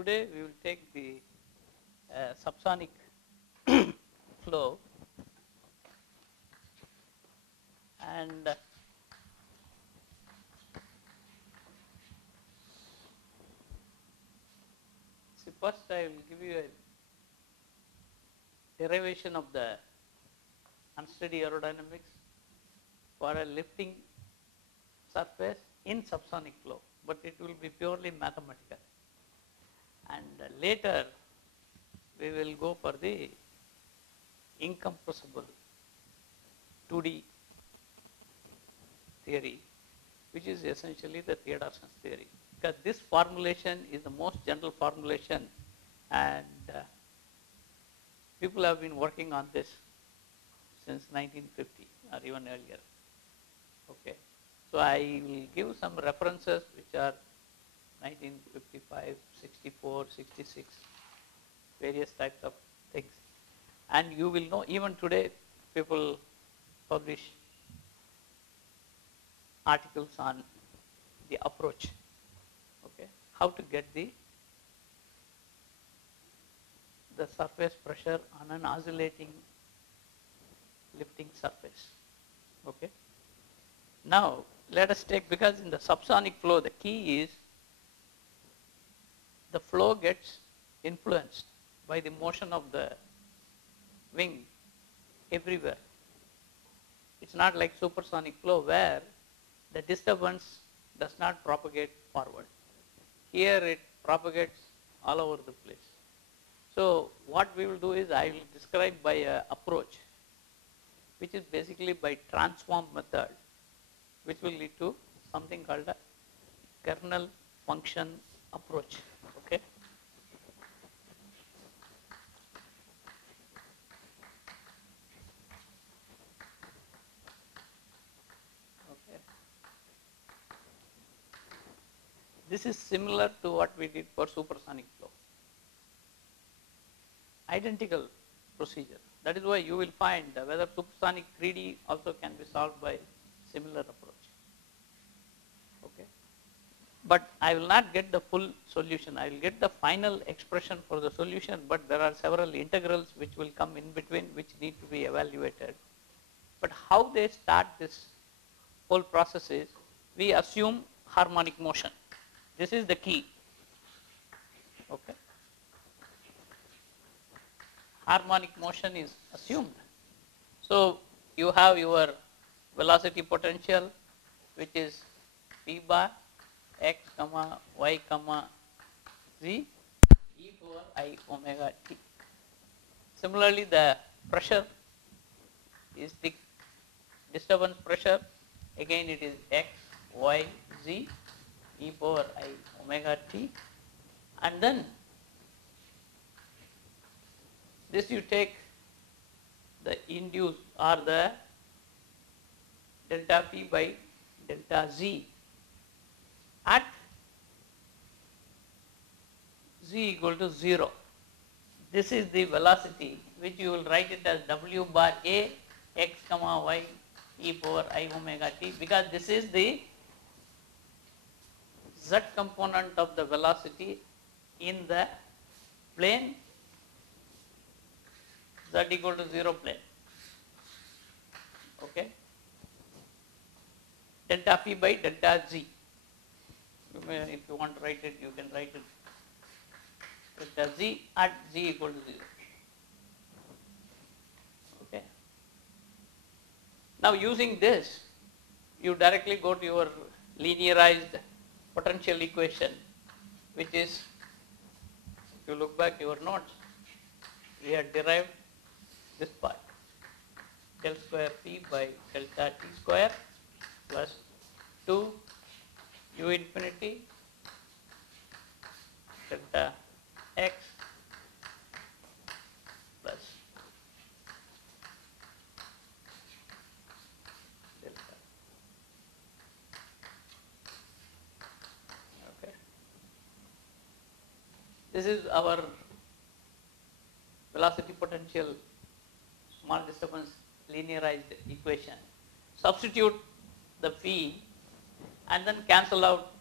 today we will take the subsonic flow and see, first I will give you a derivation of the unsteady aerodynamics for a lifting surface in subsonic flow, but it will be purely mathematical. And later we will go for the incompressible 2D theory, which is essentially the Theodorson's theory, because this formulation is the most general formulation, and people have been working on this since 1950 or even earlier. Okay, so I will give some references which are 1955, 64, 66, various types of things, and you will know even today people publish articles on the approach, okay, how to get the surface pressure on an oscillating lifting surface. Okay. Now let us take, because in the subsonic flow the key is the flow gets influenced by the motion of the wing everywhere. It's not like supersonic flow where the disturbance does not propagate forward. Here it propagates all over the place. So what we will do is I will describe by an approach, which is basically by transform method, which will lead to something called a kernel function approach. Okay. Okay. This is similar to what we did for supersonic flow. Identical procedure. That is why you will find whether supersonic 3D also can be solved by similar approach. Okay. But I will not get the full solution. I will get the final expression for the solution, but there are several integrals which will come in between which need to be evaluated. But how they start this whole process is, we assume harmonic motion. This is the key. Okay. Harmonic motion is assumed. So you have your velocity potential, which is p bar x comma y comma z e power I omega t. Similarly, the pressure is the disturbance pressure. Again, it is x, y, z e power I omega t, and then this you take the induced or the delta p by delta z at z equal to 0. This is the velocity which you will write it as w bar a x comma y e power I omega t, because this is the z component of the velocity in the plane z equal to 0 plane. Okay. Delta p by delta z. If you want to write it, you can write it delta z at z equal to 0. Okay. Now using this, you directly go to your linearized potential equation, which is, if you look back your notes, we had derived this part, del square p by delta t square plus 2 u infinity delta x plus delta. Okay. This is our velocity potential small disturbance linearized equation. Substitute the p and then cancel out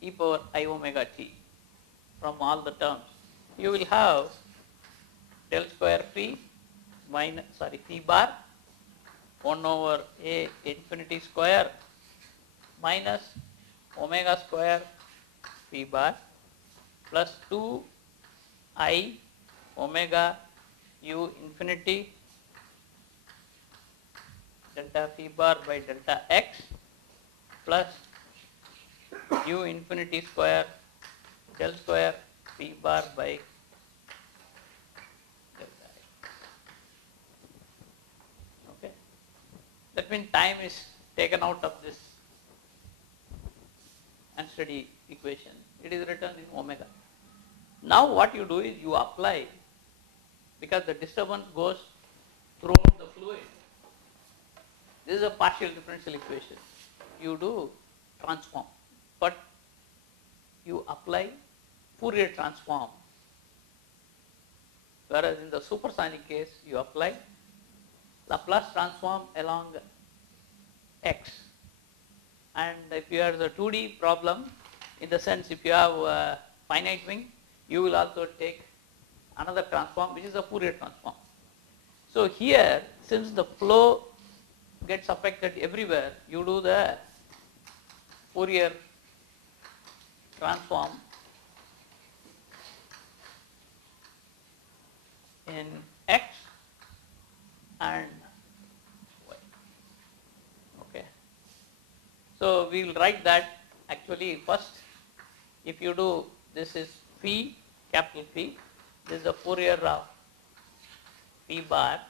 e power I omega t. from all the terms, you will have del square phi minus, phi bar 1 over a infinity square minus omega square phi bar plus 2 I omega u infinity delta phi bar by delta x plus u infinity square del square phi bar by delta x. Okay. That means time is taken out of this unsteady equation. It is written in omega. Now what you do is you apply, because the disturbance goes throughout the fluid. This is a partial differential equation. You do transform, but you apply Fourier transform. Whereas in the supersonic case, you apply Laplace transform along x. And if you have the 2D problem, in the sense if you have a finite wing, you will also take another transform, which is a Fourier transform. So here, since the flow gets affected everywhere, you do the Fourier transform in x and y. Okay. So we will write that actually first, if you do, this is phi, capital Phi, this is the Fourier of phi bar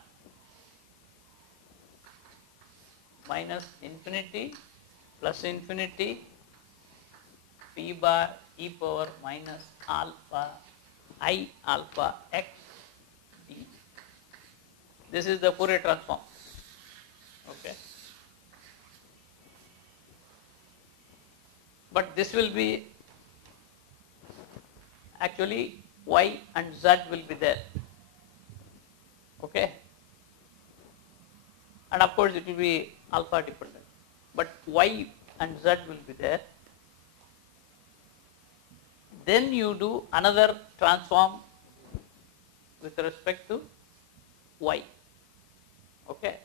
minus infinity plus infinity phi bar e power minus alpha I alpha x d. This is the Fourier transform. Okay. But this will be actually y and z will be there. Okay. And of course it will be alpha dependent. But y and z will be there. Then you do another transform with respect to y. Okay.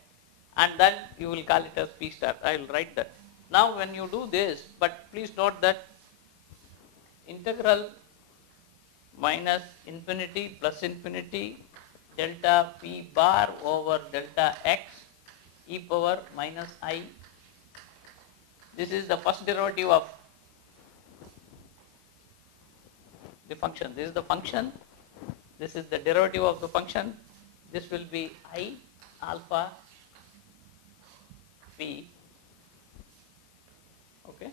And then you will call it as p star. I will write that. Now when you do this, but please note that integral minus infinity plus infinity delta p bar over delta x e power minus I. This is the first derivative of the function. This is the function. This is the derivative of the function. This will be I alpha p. Okay.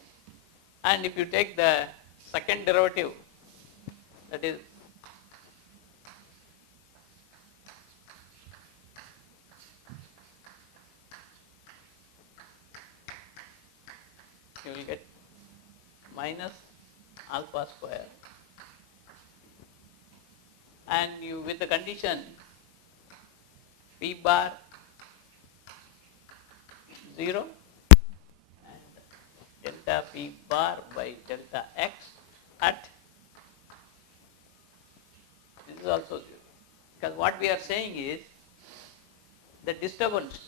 And if you take the second derivative, that is you will get minus alpha square, and you, with the condition p bar 0 and delta p bar by delta x at, this is also 0, because what we are saying is the disturbance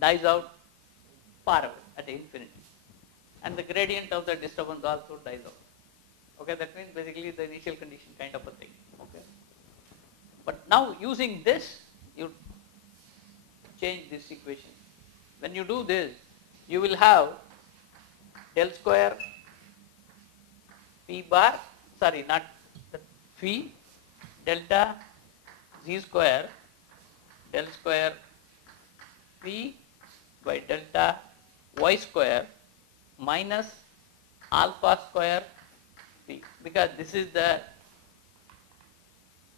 dies out far away at infinity, and the gradient of the disturbance also dies out. Okay, that means basically the initial condition kind of a thing. Okay. But now using this, you change this equation. When you do this, you will have del square phi bar, sorry, not the phi, delta z square del square phi by delta y square minus alpha square p, because this is the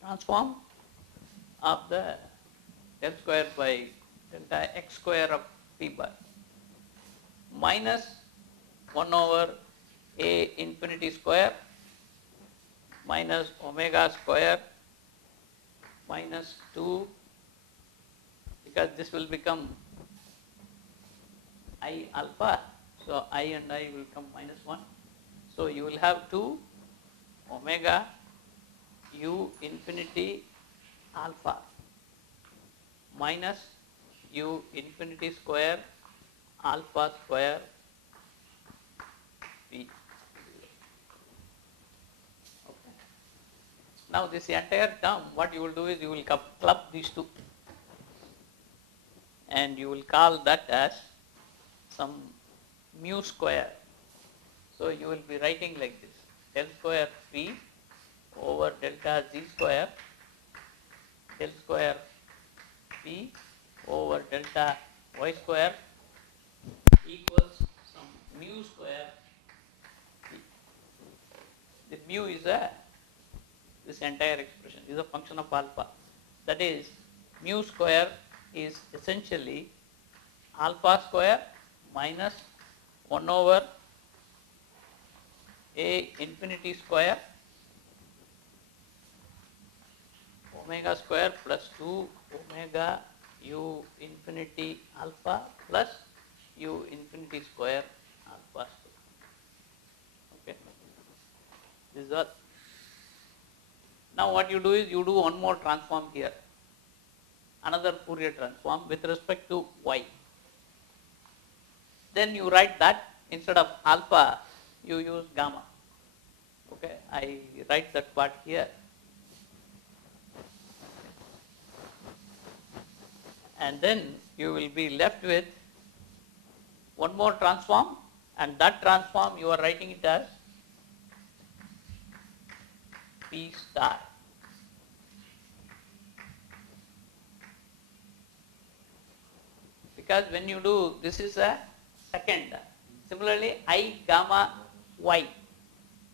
transform of the del square by delta x square of p bar minus 1 over a infinity square minus omega square minus 2, because this will become I alpha, so I and I will come minus 1. So you will have 2 omega u infinity alpha minus u infinity square alpha square p. Okay. Now this entire term, what you will do is you will club these two and you will call that as some mu square. So you will be writing like this, del square p over delta z square, del square p over delta y square equals some mu square p. The mu is this entire expression is a function of alpha. That is, mu square is essentially alpha square minus 1 over a infinity square omega square plus 2 omega u infinity alpha plus u infinity square alpha square. Okay. This is all. Now what you do is you do one more transform here, another Fourier transform with respect to y. Then you write that instead of alpha you use gamma. Okay, I write that part here. And then you will be left with one more transform, and that transform you are writing it as P star. Because when you do, this is a second. Similarly, I gamma y,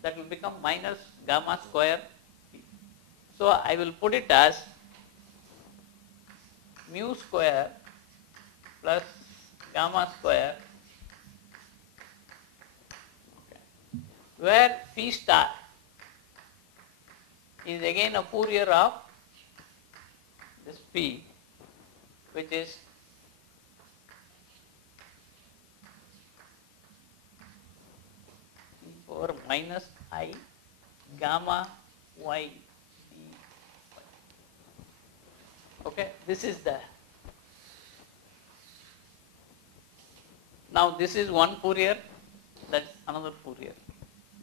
that will become minus gamma square p. So I will put it as mu square plus gamma square, okay, where p star is again a Fourier of this p, which is e power minus I gamma y d. Okay, this is the. Now this is one Fourier, that's another Fourier.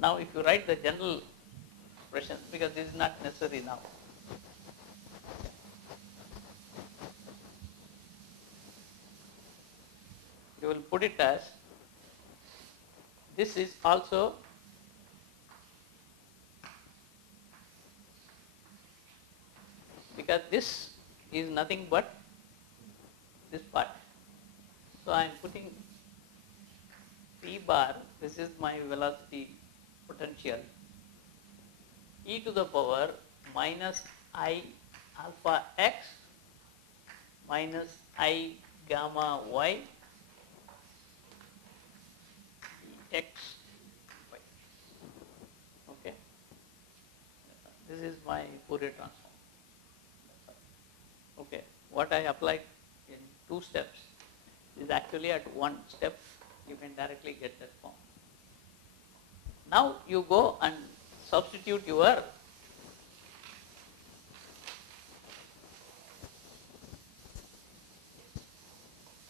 Now if you write the general expression, because this is not necessary now. You will put it as, this is also because this is nothing but this part. So I am putting p bar, this is my velocity potential, e to the power minus I alpha x minus I gamma y x y. Okay. This is my Fourier transform. Okay. What I applied in 2 steps is actually at 1 step you can directly get that form. Now you go and substitute your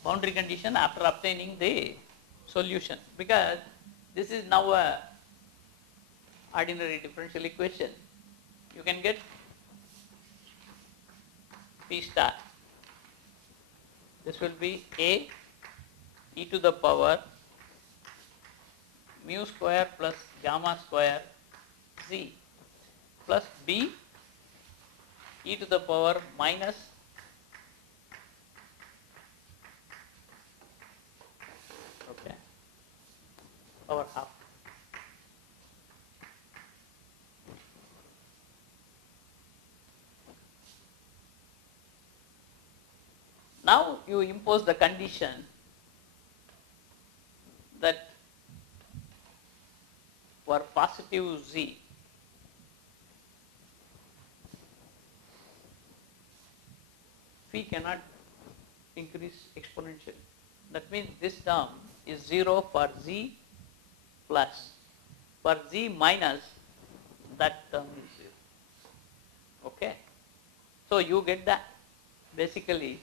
boundary condition after obtaining the solution, because this is now a ordinary differential equation. You can get P star. This will be A e to the power mu square plus gamma square z plus B e to the power minus power half. Now you impose the condition that for positive z, phi cannot increase exponentially. That means this term is 0 for z plus. For z minus, that term is 0. Okay. So you get that. Basically,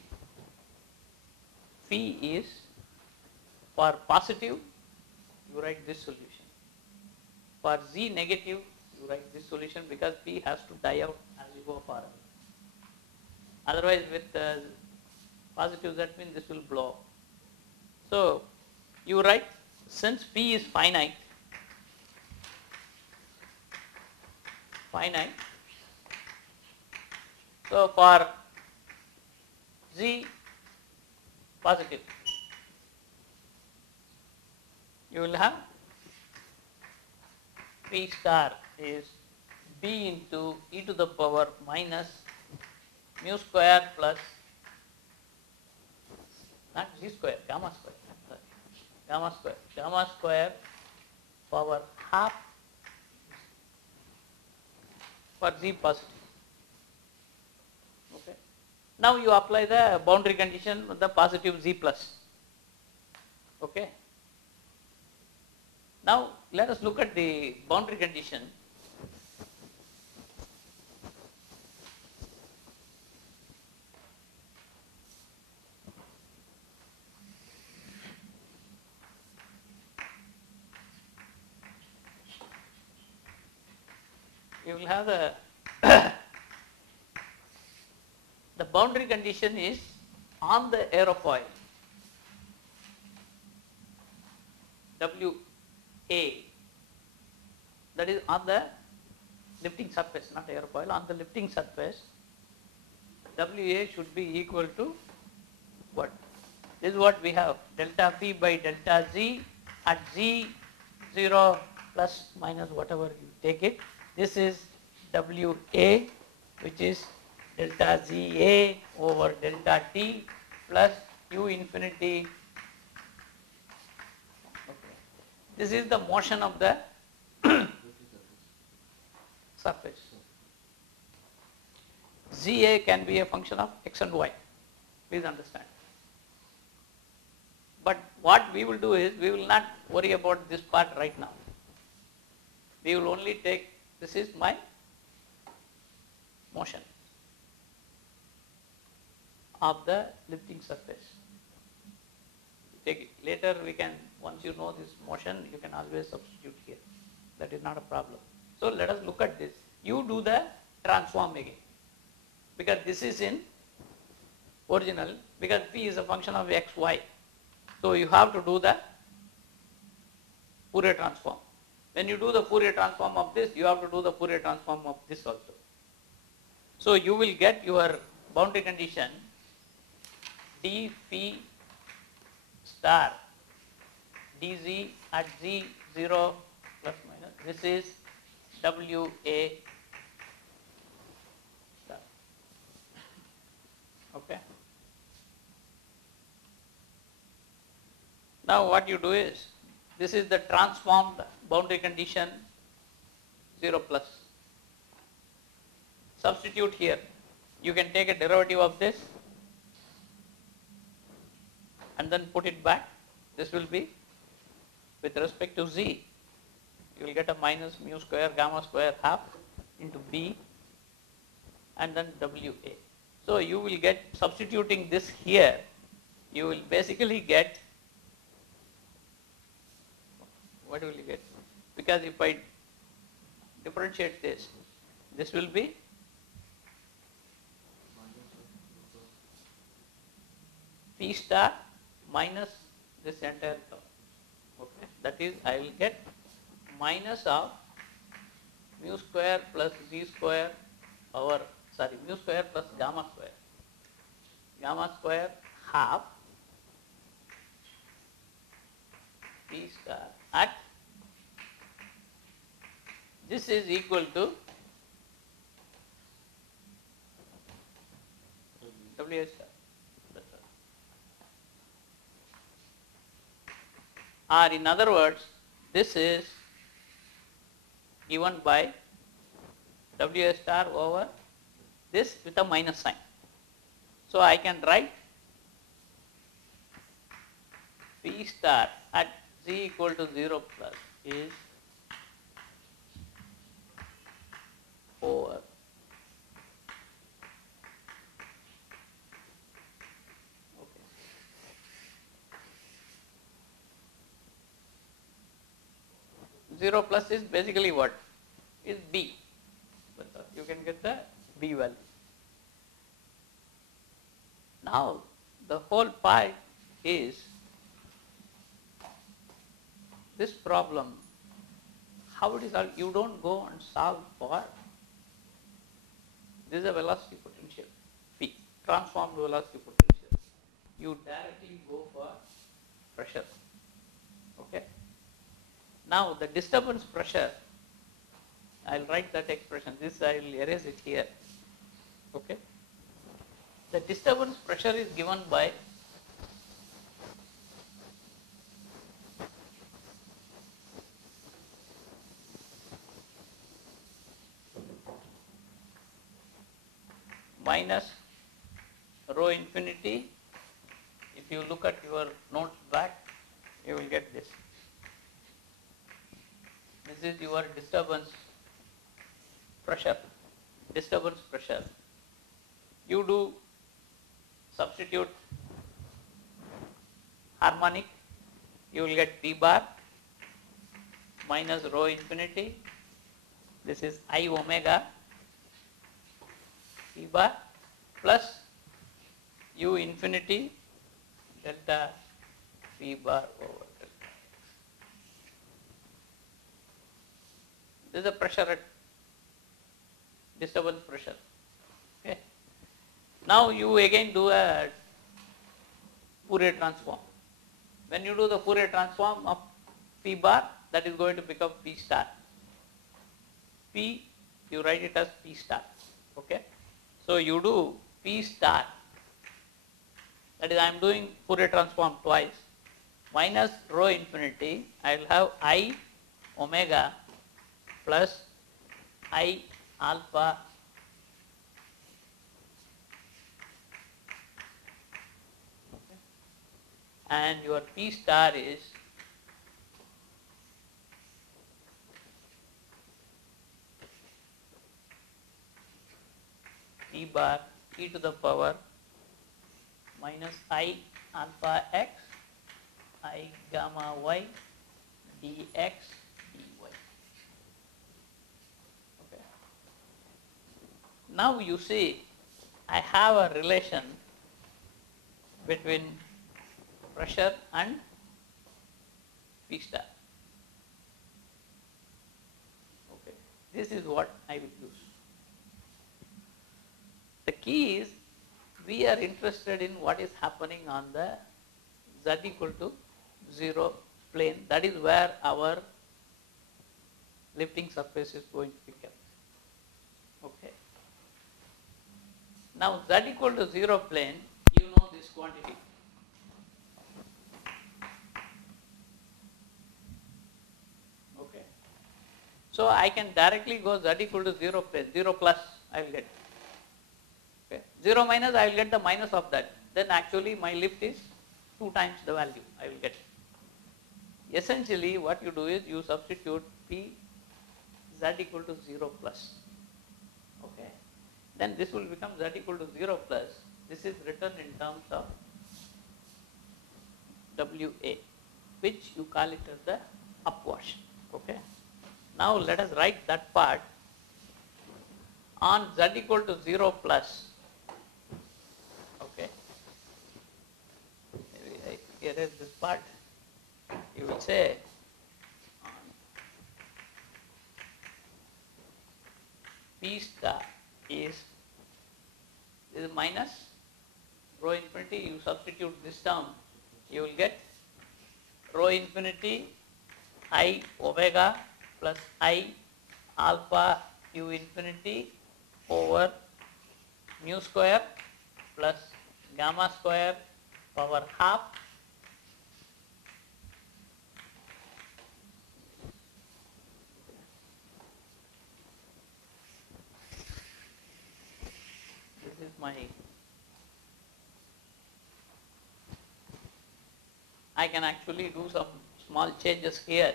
phi is for positive, you write this solution. For z negative, you write this solution because phi has to die out as you go far away. Otherwise, with positive z means this will blow up. So you write, since phi is finite, so for z positive, you will have phi star is b into e to the power minus mu square plus, not z square, gamma square, gamma square power half for z positive. Okay. Now you apply the boundary condition with the positive z plus. Okay. Now let us look at the boundary condition. You will have the the boundary condition is on the aerofoil WA, that is on the lifting surface, not aerofoil, on the lifting surface, WA should be equal to what? This is what we have, delta P by delta Z at Z 0 plus minus whatever you take it. This is WA, which is delta ZA over delta T plus U infinity. Okay. This is the motion of the surface. ZA can be a function of x and y. Please understand. But what we will do is, we will not worry about this part right now. We will only take, this is my motion of the lifting surface. Take it. Later we can, once you know this motion, you can always substitute here. That is not a problem. So let us look at this. You do the transform again, because this is in original, because P is a function of x, y. So you have to do the Fourier transform. When you do the Fourier transform of this, you have to do the Fourier transform of this also. So you will get your boundary condition d phi star dz at z 0 plus minus. This is WA star. Okay. Now what you do is, this is the transformed boundary condition 0 plus. Substitute here. You can take a derivative of this and then put it back. This will be with respect to z. You will get a minus mu square gamma square half into b and then WA. So you will get, substituting this here, you will basically get, what will you get? Because if I differentiate this, this will be P star minus this entire term. Okay. That is, I will get minus of mu square plus z square over, mu square plus gamma square half P star at, this is equal to WA star. Or in other words, this is given by WA star over this with a minus sign. So I can write P star at z equal to 0 plus is 0 plus is basically what? Is B. You can get the B value. Now the whole part is this problem, how it is solved. You don't go and solve for this is a velocity potential P, transformed velocity potential. You directly go for pressure. Okay. Now the disturbance pressure, I will write that expression. This I will erase it here. Okay. The disturbance pressure is given by minus rho infinity. If you look at your notes back, you will get this. This is your disturbance pressure. Disturbance pressure. You do substitute harmonic, you will get P bar minus rho infinity. This is I omega P bar plus U infinity delta P bar over delta X. This is the pressure at disturbance pressure. Okay. Now you again do a Fourier transform. When you do the Fourier transform of P bar, that is going to become P star. P, you write it as P star. Okay. So you do P star, that is I am doing Fourier transform twice, minus rho infinity, I will have I omega plus I alpha and your P star is P bar e to the power minus I alpha x I gamma y dx dy. Okay. Now you see I have a relation between pressure and P star. Okay. This is what I will use. The key is we are interested in what is happening on the z equal to 0 plane. That is where our lifting surface is going to be kept. Okay. Now z equal to 0 plane, you know this quantity. Okay. So I can directly go z equal to 0 plane, 0 plus I will get. Okay. 0 minus I will get the minus of that. Then actually my lift is 2 times the value I will get. Essentially what you do is you substitute P z equal to 0 plus. Okay. Then this will become z equal to 0 plus. This is written in terms of WA, which you call it as the upwash. Okay. Now let us write that part on z equal to 0 plus. Okay. Maybe I erase this part. You will say P star is minus rho infinity. You substitute this term, you will get rho infinity I omega plus I alpha u infinity over mu square plus gamma square power half this is my I can actually do some small changes here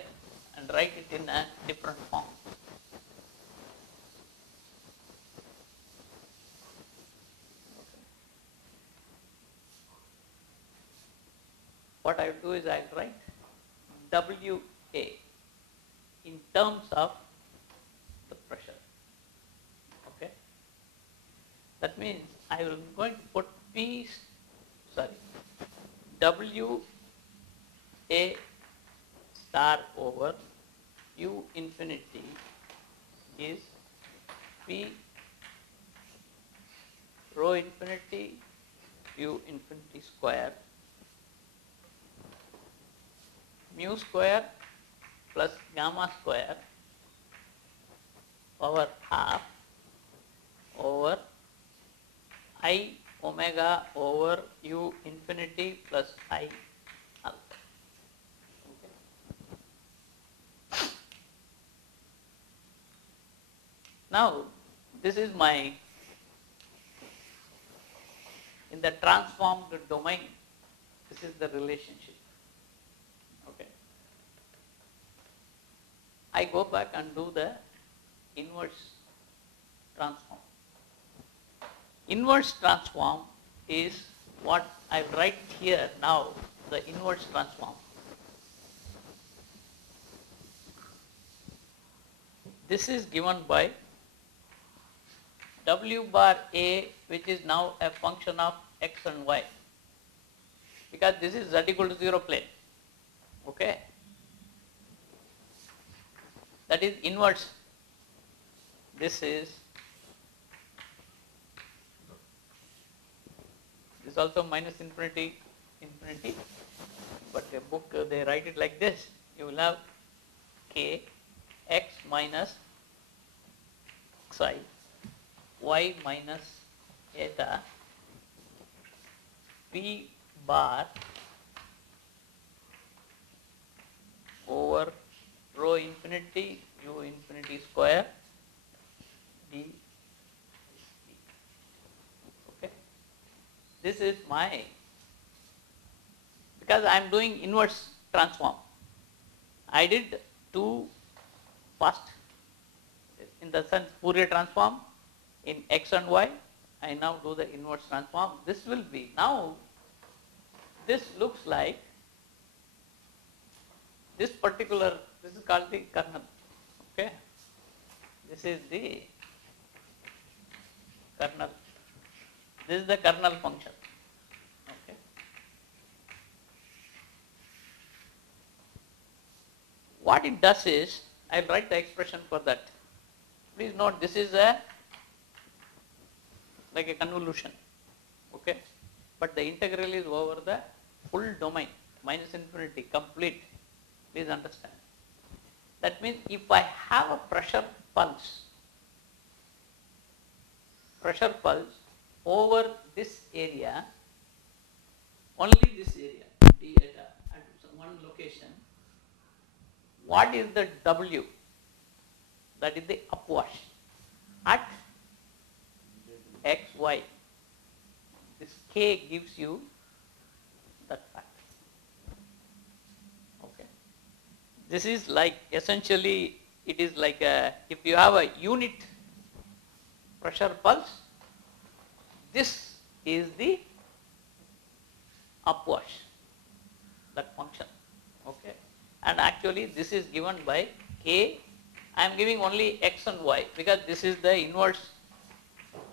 and write it in a different form. What I will do is I will write WA in in terms of the pressure. Okay. That means I am going to put W A star over U infinity is P rho infinity U infinity square mu square plus gamma square power half over I omega over U infinity plus I alpha. Okay. Now this is my, in the transformed domain, this is the relationship. Okay. I go back and do the inverse transform. Inverse transform is what I write here now, the inverse transform. This is given by W bar A, which is now a function of x and y, because this is z equal to 0 plane. Okay. That is inverse. This is also minus infinity, infinity, but a book they write it like this. You will have k x minus xi y minus eta p bar over rho infinity u infinity square d. Okay. This is my, because I am doing inverse transform. I did two first, in the sense Fourier transform in x and y. I now do the inverse transform. This will be, now this looks like this particular, this is called the kernel. Okay. This is the kernel. This is the kernel function. Okay. What it does is, I will write the expression for that. Please note, this is a like a convolution. Okay. But the integral is over the full domain, minus infinity, complete. Please understand. That means if I have a pressure pulse over this area, only this area, d eta, at one location, what is the W? That is the upwash at x, y. This k gives you that fact. Okay. This is like, essentially, it is like a, if you have a unit pressure pulse, this is the upwash, that function. Okay. And actually this is given by k. I am giving only x and y because this is the inverse.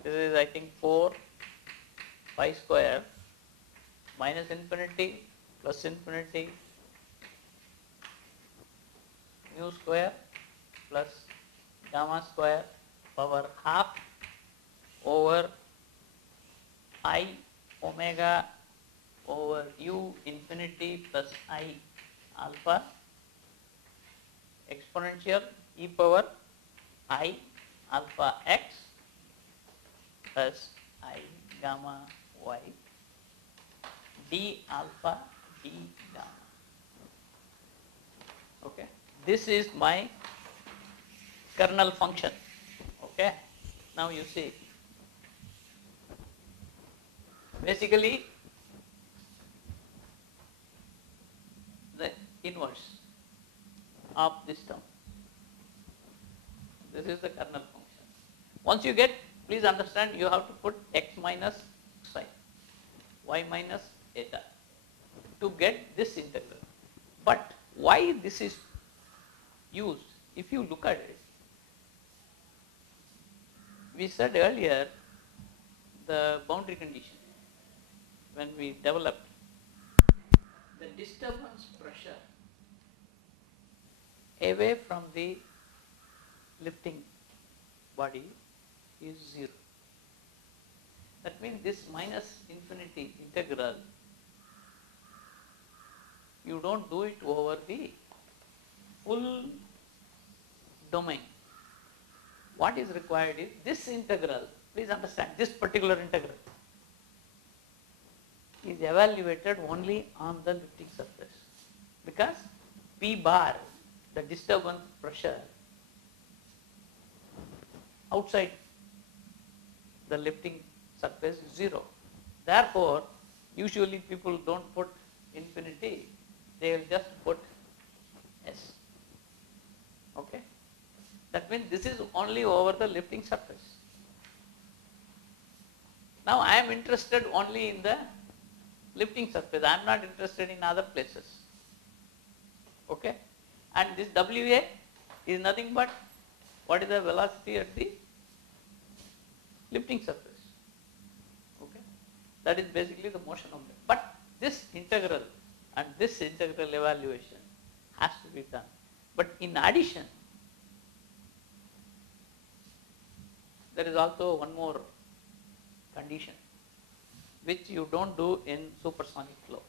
This is, I think, 4 pi square minus infinity plus infinity mu square plus gamma square power half over I omega over u infinity plus I alpha exponential e power I alpha x plus I gamma y d alpha d gamma. Okay. This is my kernel function. Okay. Now you see, basically the inverse of this term. This is the kernel function. Once you get, please understand, you have to put x minus psi, y minus eta to get this integral. But why this is used if you look at it, we said earlier the boundary condition when we developed the disturbance pressure away from the lifting body is 0. That means this minus infinity integral, you don't do it over the full domain. What is required is this integral, please understand, this particular integral is evaluated only on the lifting surface, because P bar, the disturbance pressure outside the lifting surface is 0. Therefore, usually people don't put infinity, they will just put S. Okay? That means this is only over the lifting surface. Now I am interested only in the lifting surface, I am not interested in other places. Okay? And this WA is nothing but what is the velocity at the lifting surface. Okay? That is basically the motion of it. But this integral and this integral evaluation has to be done. But in addition, there is also one more condition which you don't do in supersonic flow.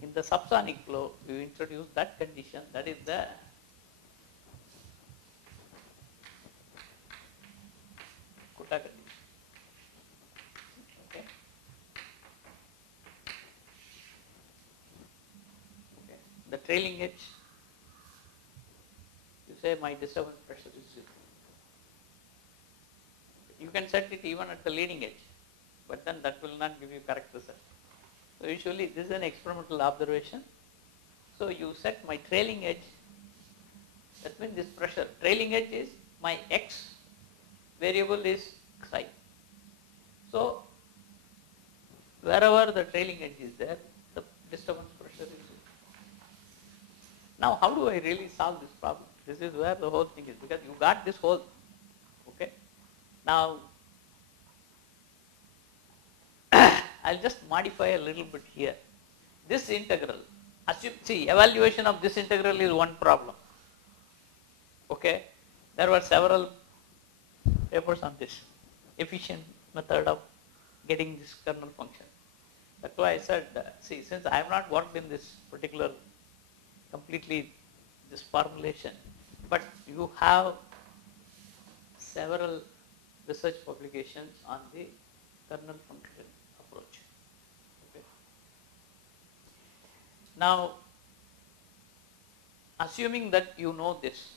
In the subsonic flow, you introduce that condition, that is the Kutta condition. Okay. Okay. The trailing edge, you say my disturbance pressure is 0. You can set it even at the leading edge, but then that will not give you correct result. So usually this is an experimental observation. So you set my trailing edge, that means this pressure, trailing edge is my x variable is psi. So wherever the trailing edge is there, the disturbance pressure is 0. Now how do I really solve this problem? This is where the whole thing is, because you got this whole, okay. Now I'll just modify a little bit here. This integral, see, evaluation of this integral is one problem. Okay, there were several papers on this efficient method of getting this kernel function. That's why I said, see, since I have not worked in this particular completely this formulation, but you have several research publications on the kernel function approach. Okay. Now, assuming that you know this,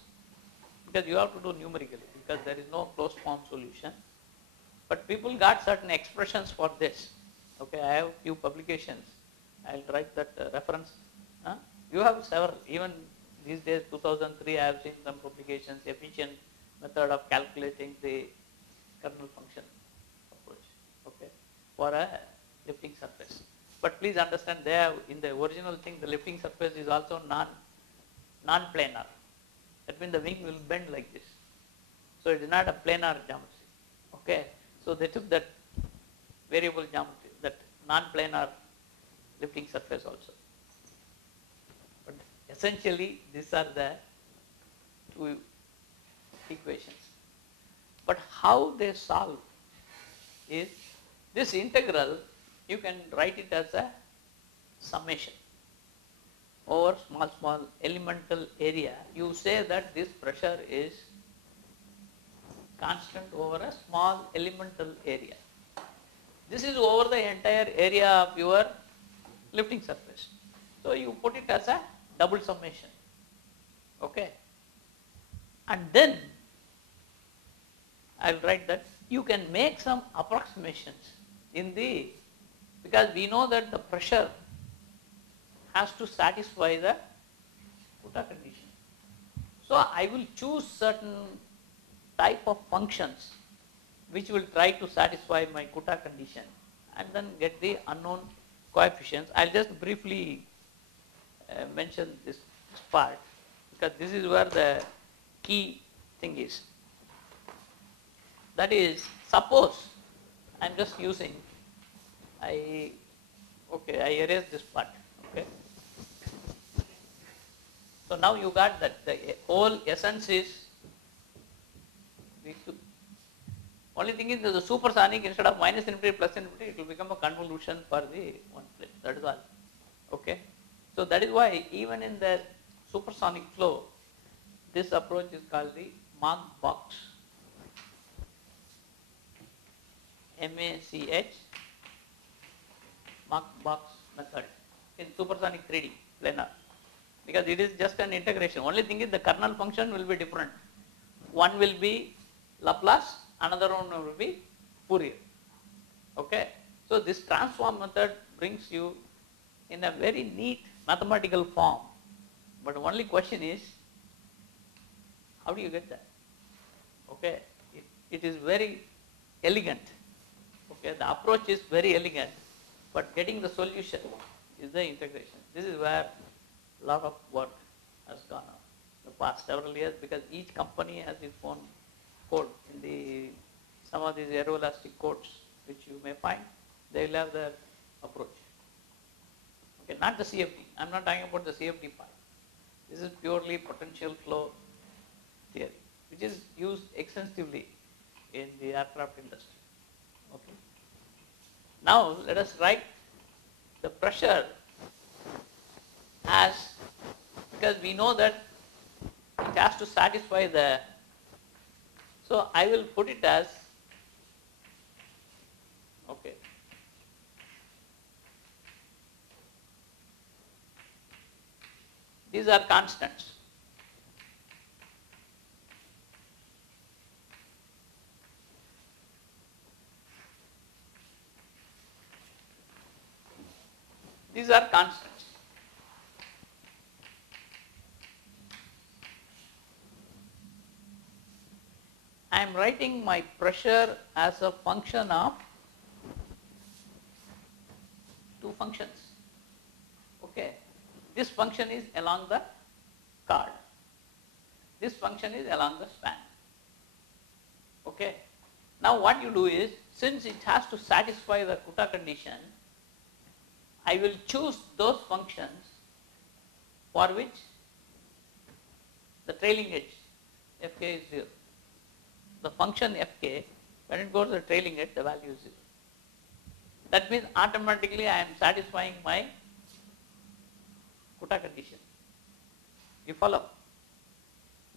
because you have to do numerically, because there is no closed form solution, but people got certain expressions for this. Okay, I have few publications. I'll write that reference. You have several, even these days, 2003, I have seen some publications, efficient method of calculating the kernel function approach, okay, for a lifting surface. But please understand, there in the original thing, the lifting surface is also non-planar. That means the wing will bend like this. So it is not a planar geometry. Okay, so they took that variable geometry, that non-planar lifting surface also. But essentially, these are the two equations. But how they solve is this integral, you can write it as a summation over small elemental area. You say that this pressure is constant over a small elemental area. This is over the entire area of your lifting surface. So you put it as a double summation. Okay. And then I will write that you can make some approximations in the, because we know that the pressure has to satisfy the Kutta condition. So I will choose certain type of functions which will try to satisfy my Kutta condition and then get the unknown coefficients. I'll just briefly mention this part, because this is where the key thing is. That is, suppose I am just using, I erase this part. Okay. So now you got that the whole essence is these two. Only thing is that the supersonic, instead of minus infinity plus infinity, it will become a convolution for the one place. That is all. Okay. So that is why even in the supersonic flow, this approach is called the Mach-Box. M-A-C-H, Mach-Box method in supersonic 3D planar. Because it is just an integration. Only thing is the kernel function will be different. One will be Laplace, another one will be Fourier. Okay. So this transform method brings you in a very neat mathematical form. But the only question is, how do you get that? Okay. It is very elegant. Okay. The approach is very elegant, but getting the solution is the integration. This is where a lot of work has gone on in the past several years, because each company has its own code. In some of these aeroelastic codes which you may find, they will have their approach. Okay, not the CFD. I am not talking about the CFD part. This is purely potential flow theory, which is used extensively in the aircraft industry. Okay. Now let us write the pressure as, because we know that it has to satisfy the, so I will put it as, okay, these are constants. These are constants. I am writing my pressure as a function of two functions. Okay. This function is along the chord. This function is along the span. Okay. Now what you do is, since it has to satisfy the Kuta condition, I will choose those functions for which the trailing edge Fk is 0. The function Fk, when it goes to the trailing edge, the value is 0. That means automatically I am satisfying my Kuta condition. You follow?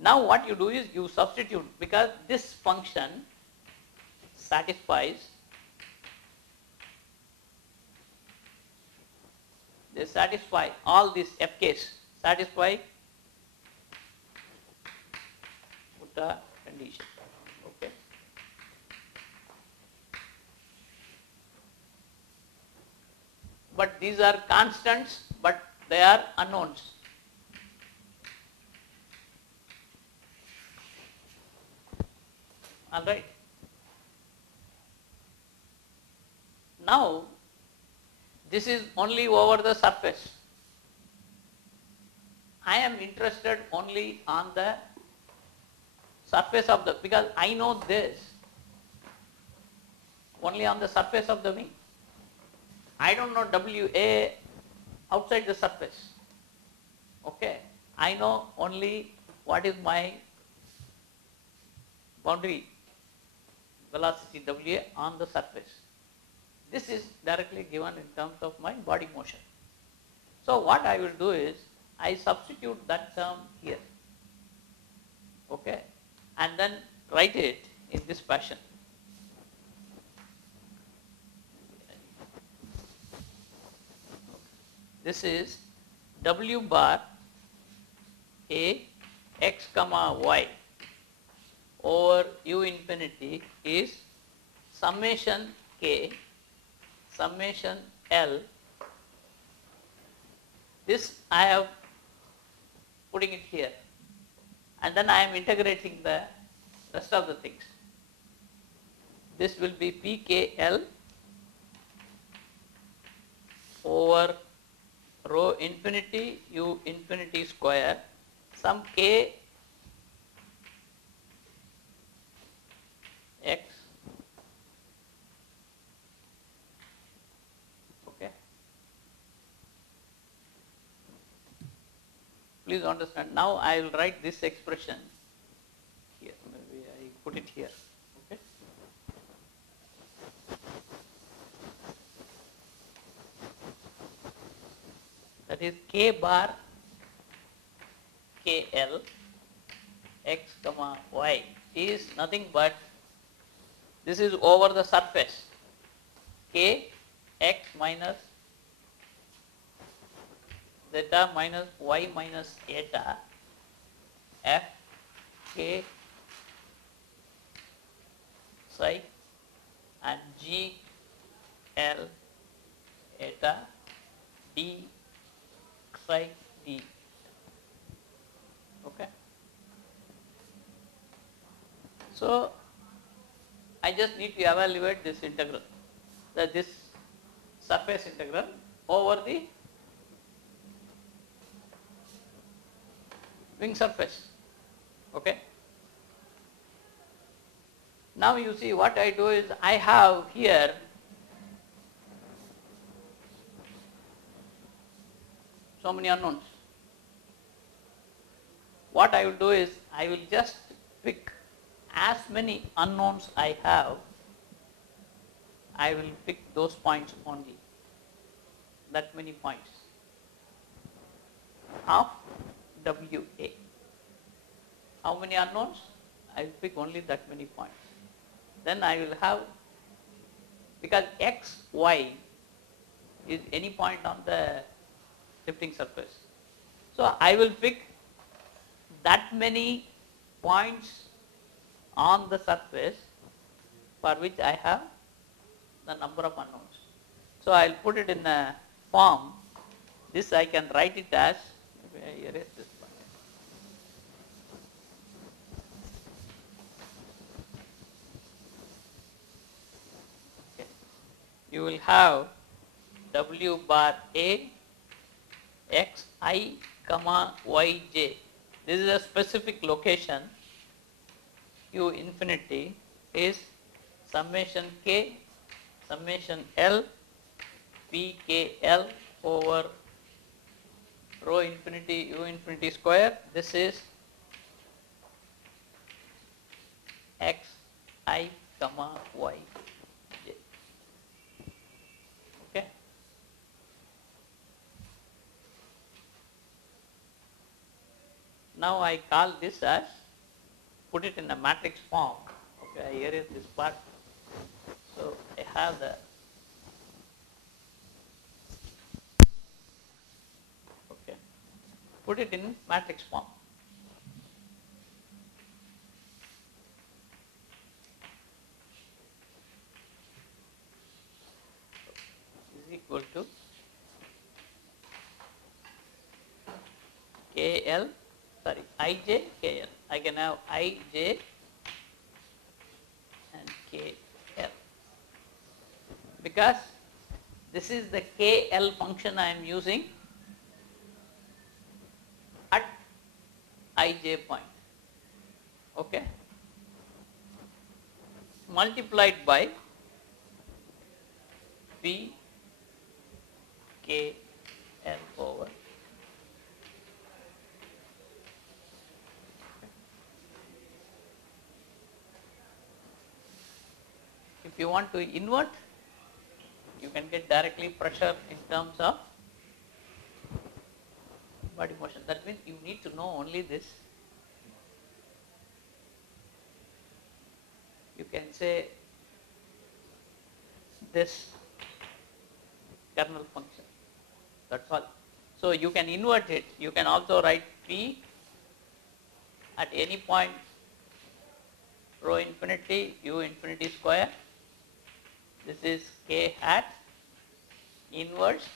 Now what you do is you substitute, because this function satisfies, they satisfy all these Fk's, satisfy Kuta condition. Okay. But these are constants, but they are unknowns. All right. Now this is only over the surface. I am interested only on the surface of the, because I know this only on the surface of the wing. I don't know Wa outside the surface. Okay. I know only what is my boundary velocity Wa on the surface. This is directly given in terms of my body motion. So what I will do is, I substitute that term here. Okay. And then write it in this fashion. This is W bar A x comma y over u infinity is summation k summation L. This I have putting it here, and then I am integrating the rest of the things. This will be pkl over rho infinity u infinity square some k x, okay. Please understand. Now I will write this expression here. Maybe I put it here. Okay. That is k bar kl x comma y is nothing but this is over the surface k x minus zeta minus y minus eta f k psi and g l eta d psi d. Okay. So I just need to evaluate this integral, this surface integral over the wing surface. Okay. Now you see what I do is I have here so many unknowns. What I will do is I will just pick as many unknowns I have, I will pick those points only, that many points of WA. How many unknowns? I will pick only that many points. Then I will have, because x, y is any point on the lifting surface. So I will pick that many points on the surface for which I have the number of unknowns. So I will put it in a form. This I can write it as, maybe I erase this part. Okay. You will have W bar A x I comma y j. This is a specific location. Q infinity is summation k summation L p k L over rho infinity u infinity square. This is x I comma y j. Okay. Now I call this as, put it in a matrix form. Okay, I erase this part. So I have the, okay, put it in matrix form. Is equal to KL, sorry, IJ, KL. I can have IJ and KL. Because this is the KL function I am using at IJ point. Okay. Multiplied by P K L over. If you want to invert, you can get directly pressure in terms of body motion. That means you need to know only this. You can say this kernel function. That's all. So you can invert it. You can also write P at any point rho infinity u infinity square. This is k hat inverse,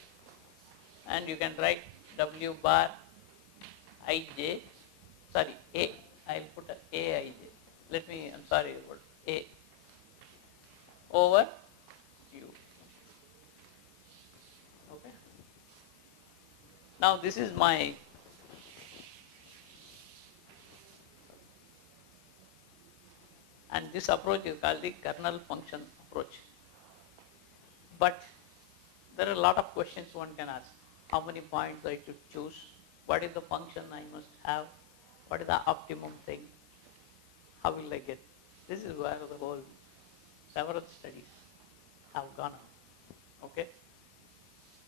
and you can write W bar ij, sorry, A, I will put a Aij. Let me, I'm sorry, A over U. Okay. Now this is my and this approach is called the kernel function approach. But there are a lot of questions one can ask. How many points I should choose? What is the function I must have? What is the optimum thing? How will I get? This is where the whole several studies have gone on. Okay?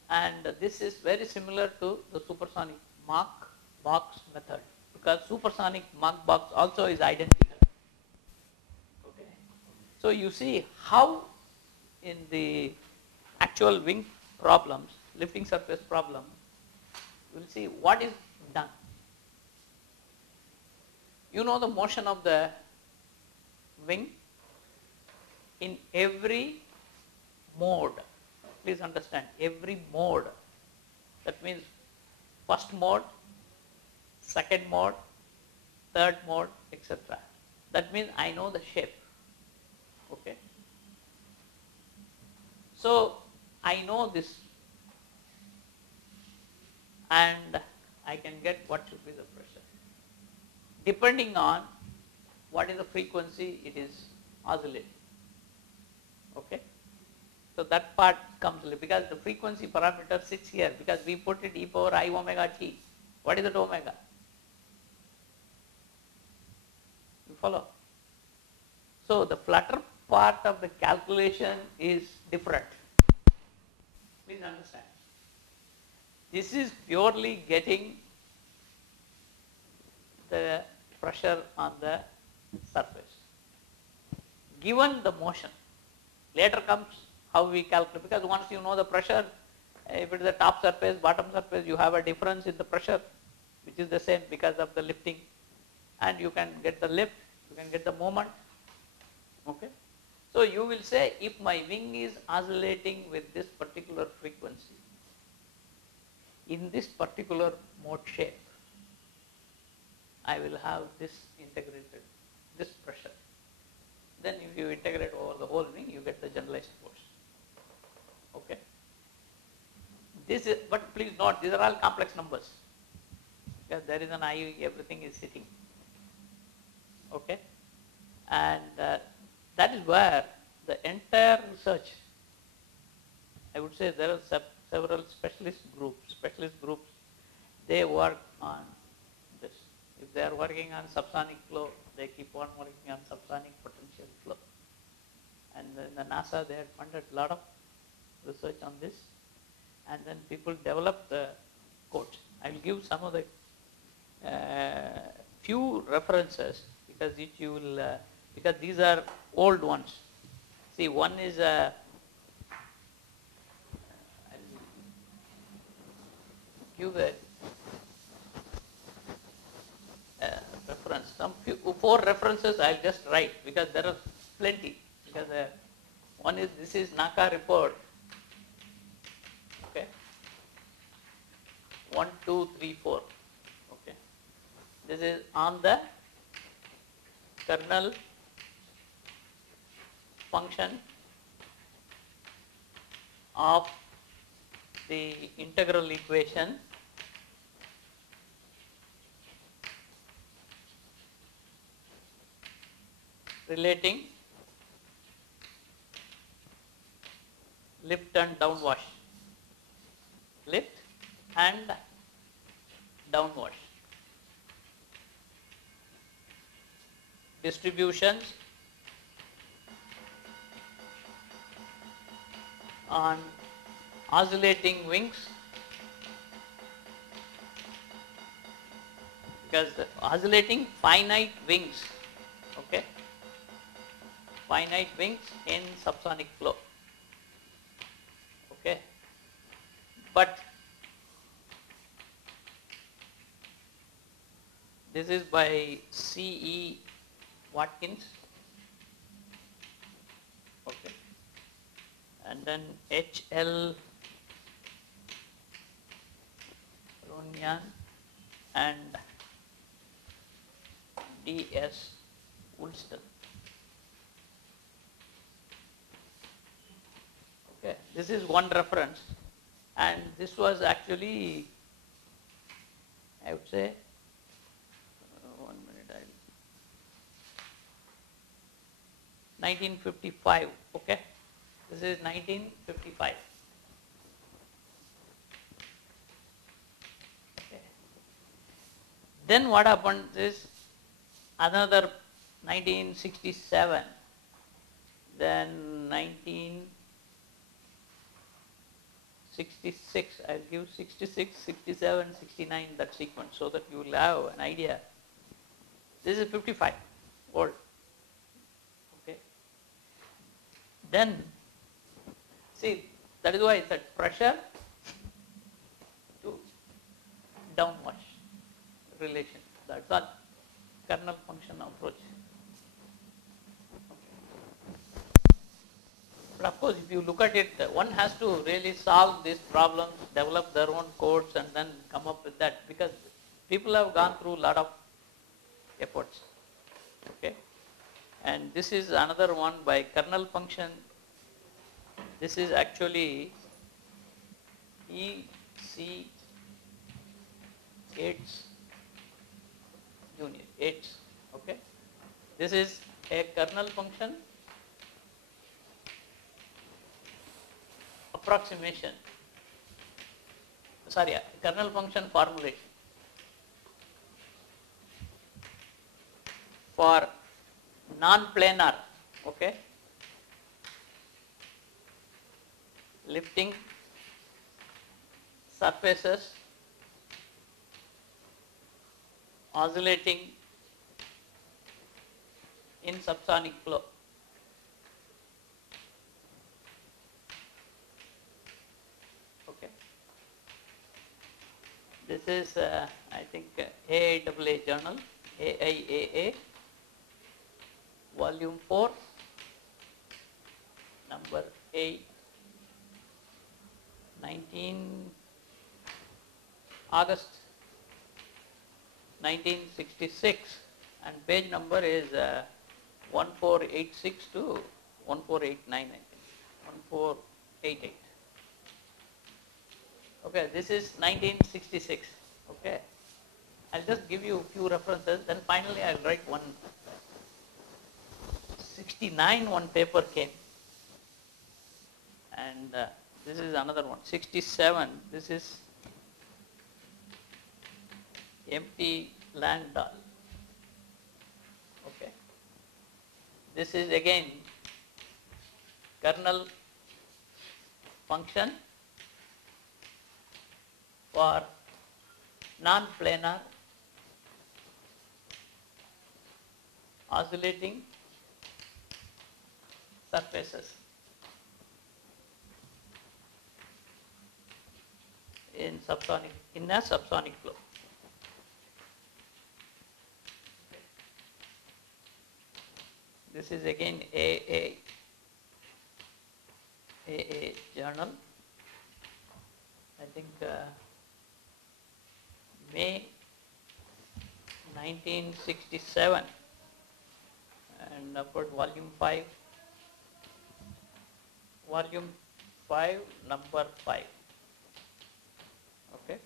And this is very similar to the supersonic Mach box method, because supersonic Mach box also is identical. Okay. So you see how in the actual wing problems, lifting surface problem, we'll see what is done. You know the motion of the wing in every mode. Please understand, every mode. That means first mode, second mode, third mode, etc. That means I know the shape. Okay. So I know this, and I can get what should be the pressure, depending on what is the frequency it is oscillating. Okay. So that part comes because the frequency parameter sits here, because we put it e power I omega t. What is that omega? You follow? So the flutter part of the calculation is different. Please understand. This is purely getting the pressure on the surface, given the motion. Later comes how we calculate, because once you know the pressure, if it is the top surface, bottom surface, you have a difference in the pressure, which is the same because of the lifting, and you can get the lift, you can get the moment. Okay. So you will say, if my wing is oscillating with this particular frequency, in this particular mode shape, I will have this integrated, this pressure. Then if you integrate over the whole wing, you get the generalized force. Okay. This is, but please note, these are all complex numbers, because there is an I, everything is sitting. Okay. And that is where the entire research, I would say there are several specialist groups, they work on this. If they are working on subsonic flow, they keep on working on subsonic potential flow. And in the NASA, they had funded a lot of research on this, and then people developed the codes. I will give some of the few references, because it you will, because these are old ones. See, one is I'll give a reference. Four references I'll just write, because there are plenty. Because one is, this is NACA report. Okay. 1, 2, 3, 4. Okay. This is on the kernel function of the integral equation relating lift and downwash. Lift and downwash. Distributions on oscillating wings, because the oscillating finite wings, okay, finite wings in subsonic flow, okay, but this is by C.E. Watkins, okay, and then H.L. Runyan and D.S. Woolston. Okay, this is one reference, and this was actually, I would say, 1 minute, 1955, okay? This is 1955. Okay. Then what happens is another 1967, then 1966, I'll give 66, 67, 69, that sequence, so that you will have an idea. This is 55 volt. Okay. Then, see, that is why it's at pressure to downwash relation. That's all kernel function approach. But of course, if you look at it, one has to really solve these problems, develop their own codes, and then come up with that, because people have gone through a lot of efforts. Okay, and this is another one by kernel function. This is actually E.C. Yates Junior. Yates. Okay, this is a kernel function approximation. Sorry, kernel function formulation for non-planar, okay, lifting surfaces oscillating in subsonic flow. Okay, this is I think AIAA journal, AIAA, volume 4, number 8, 19 August 1966, and page number is 1486 to 1489, I think, 1488. Okay, this is 1966. Okay, I'll just give you a few references, then finally I'll write one. 69 one paper came, and this is another one. 67, this is empty Landau. Okay, this is again kernel function for non-planar oscillating surfaces in a subsonic flow. This is again AA journal, I think May 1967, and about volume 5, number 5. Okay,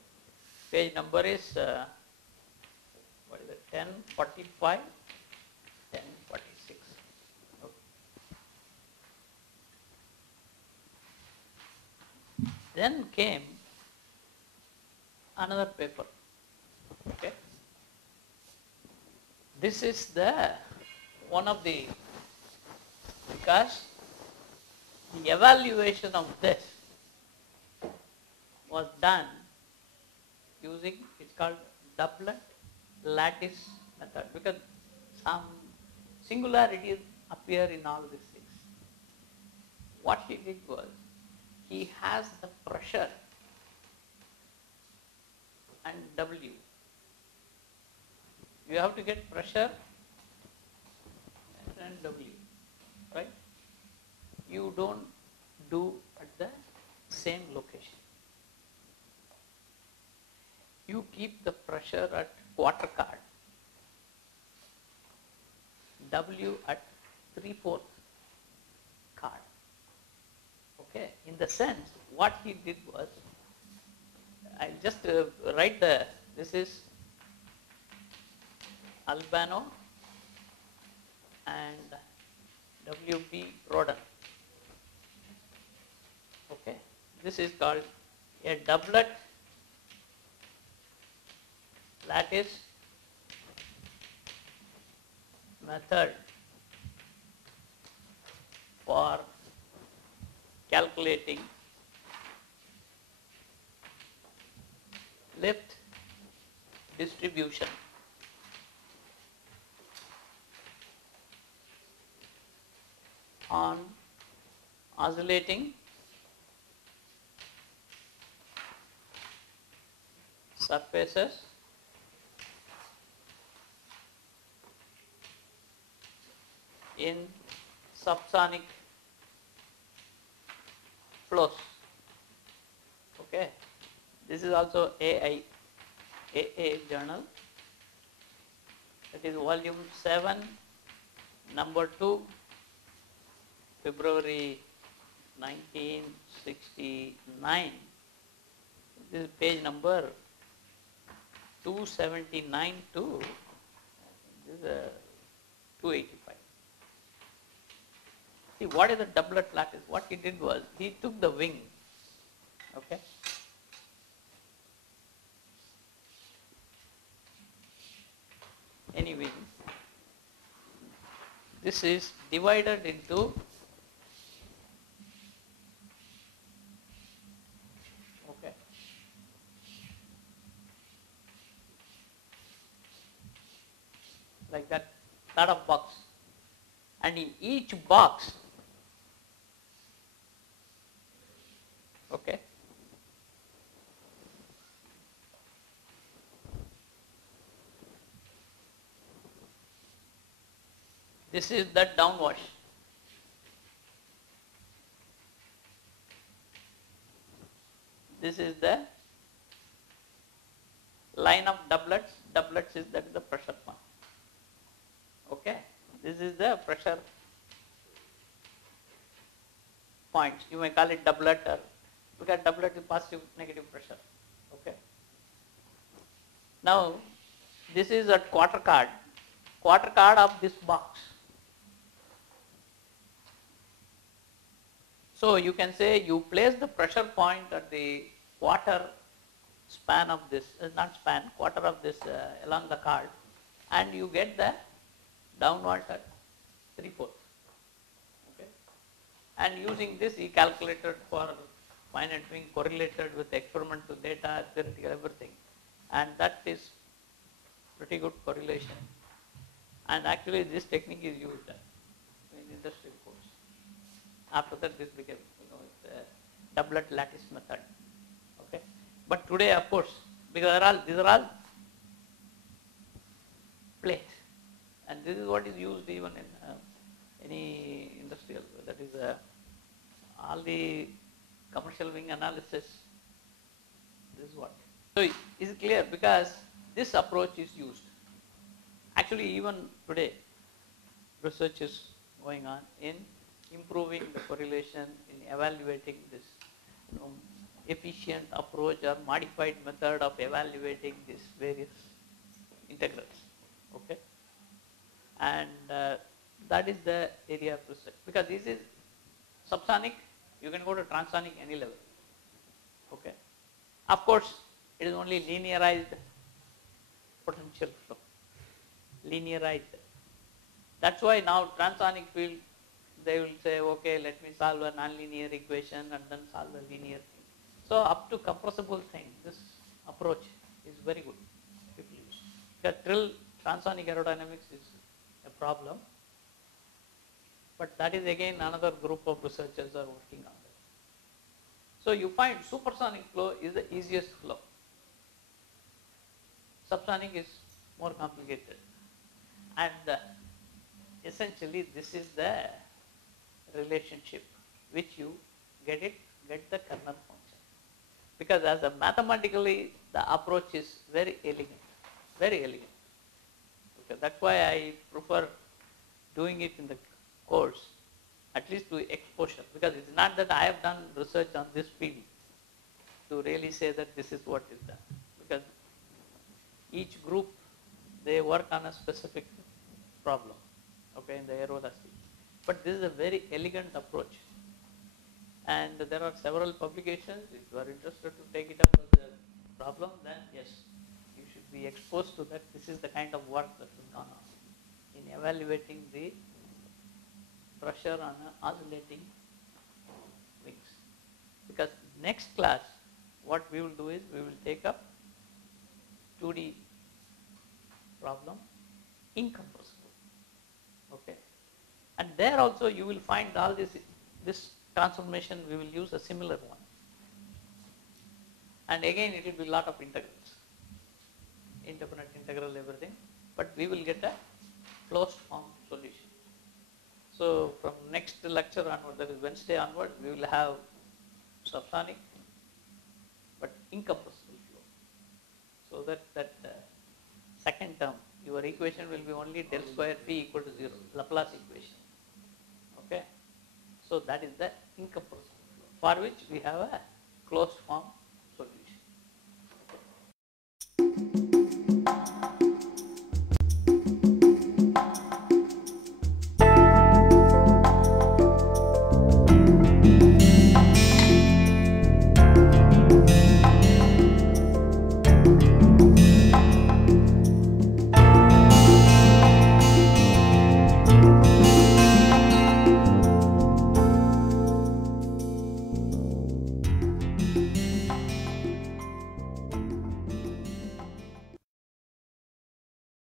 page number is what is it, 1045, 1046. Okay. Then came another paper. Okay, this is the one of the, because the evaluation of this was done using, it's called doublet lattice method, because some singularities appear in all these things. What he did was, he has the pressure and W. You have to get pressure and W, right? You don't do at the same location. You keep the pressure at quarter card, W at 3/4 card. Okay, in the sense, what he did was, I'll just write this is Albano and WB Rodin. Okay, this is called a doublet lattice method for calculating lift distribution on oscillating surfaces in subsonic flows. Okay, this is also AA journal. That is volume 7, number 2, February 1969. This is page number 279 to this is 285. See, what is the doublet lattice? What he did was he took the wing, okay, any wing. This is divided into like that, lot of box, and in each box, okay, this is the downwash. This is the line of doublets. Doublets is that is the pressure point. Okay, this is the pressure points. You may call it doublet, or because doublet is positive, negative pressure. Okay. Now, this is a quarter card of this box. So you can say you place the pressure point at the quarter span of this, not span, quarter of this along the card, and you get the downward at 3/4. Okay. And using this, he calculated for finite wing, correlated with experimental data, theoretical everything, and that is pretty good correlation. And actually, this technique is used in industrial course. After that, this became, doublet lattice method. Okay, but today, of course, because these are all plates, and this is what is used even in any industrial. That is all the commercial wing analysis. This is what. So is it clear? Because this approach is used. Actually, even today, research is going on in improving the correlation, in evaluating this efficient approach or modified method of evaluating these various integrals. Okay, and that is the area of research. Because this is subsonic, you can go to transonic any level. Okay, of course, it is only linearized potential flow. Linearized. That's why now transonic field, they will say, okay, let me solve a nonlinear equation and then solve a linear thing. So up to compressible thing, this approach is very good. People use. Because till transonic aerodynamics is a problem, but that is again another group of researchers are working on that. So you find supersonic flow is the easiest flow. Subsonic is more complicated. And essentially this is the relationship which you get the kernel function. Because as a mathematically the approach is very elegant, very elegant. Okay, that's why I prefer doing it in the course, at least to exposure, because it's not that I have done research on this field to really say that this is what is done. Because each group, they work on a specific problem, okay, in the aeroelastic. But this is a very elegant approach. And there are several publications. If you are interested to take it up as a problem, then yes, you should be exposed to that. This is the kind of work that has gone on in evaluating the pressure on oscillating wings. Because next class, what we will do is we will take up 2D problem incompressible. Okay, and there also you will find all this transformation. We will use a similar one, and again it will be a lot of integrals, indefinite integral, everything, but we will get a closed form solution. So from next lecture onward, that is Wednesday onward, we will have subsonic but incompressible flow. So that second term, your equation will be only del square p equal to 0, Laplace equation. Okay, so that is the incompressible flow, for which we have a closed form